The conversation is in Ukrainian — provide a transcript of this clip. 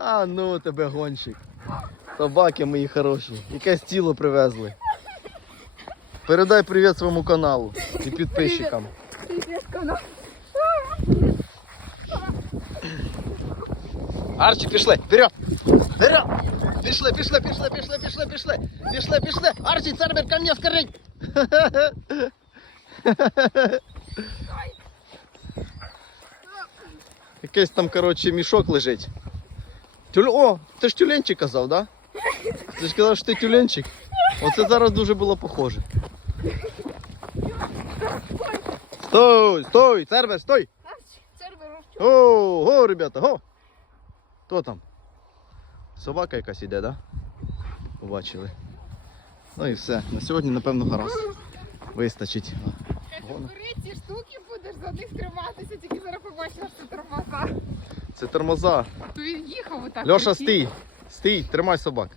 Та ну тебе гонщик. Собаки мої хороші. Якесь тіло привезли. Передай привіт своєму каналу і підписчикам. Привіт, канал. Арчі, пішли, вперед! Вперед! Пішли, пішли, пішли, пішли, пішли, пішли, пішли, пішли! Арчі, цербер, ко мне скорей! Якийсь там, коротше, мішок лежить. Тюль... О, ти ж тюленчик казав, да? Ти ж казав, що ти тюленчик. Оце зараз дуже було похоже. Стой, стой, цербер, стой! О, го, ребята, го! Хто там? Собака якась іде, да? Побачили. Ну і все. На сьогодні, напевно, гаразд. Вистачить. Бери ці штуки, будеш за них триматися, тільки зараз побачила, що це тормоза. Це тормоза. То він. Льоша, стій! Стій, тримай собак.